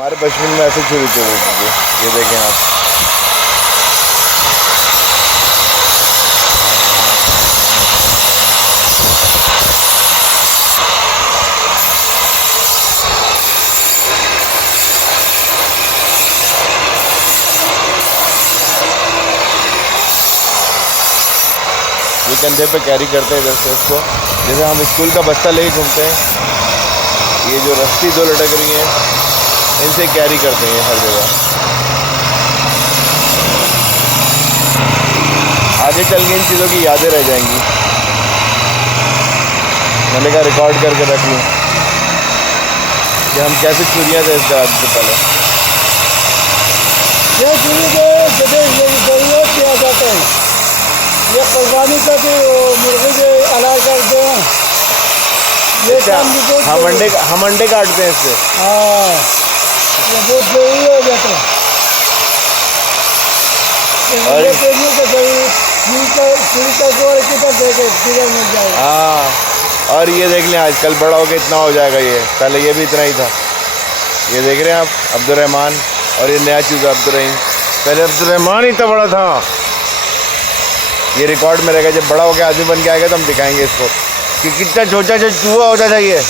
हमारे बचपन में ऐसे छुरी चलती थी, ये देखें आप। ये कंधे पे कैरी करते हैं इधर से इसको, जैसे हम स्कूल का बस्ता लेके घूमते हैं। ये जो रस्सी दो लटक रही हैं, इनसे कैरी करते हैं हर जगह। आगे चल के इन चीज़ों की यादें रह जाएंगी। मैंने कहा रिकॉर्ड करके रख लूँ कि हम कैसे चूड़ियाँ थे इसका आज से पहले। ये चूड़ी को ज़रूरत किया जाता है। ये कुर्बानी का जो मुर्गे के अलाव करते हैं, ये काम भी बहुत हम अंडे काटते हैं इससे। हाँ, ये बहुत जरूरी हो जाता है। और मिल जाएगा। हाँ, और ये देख लें आजकल बड़ा हो के इतना हो जाएगा। ये पहले ये भी इतना ही था। ये देख रहे हैं आप, अब्दुर्रहमान, और ये नया चीज़ अब्दुर्रहीम। पहले अब्दुर्रहमान ही इतना बड़ा था। ये रिकॉर्ड में रहेगा, जब बड़ा हो के आदमी बन के आएगा तो हम दिखाएंगे इसको कि कितना छोटा चूहा होता था ये।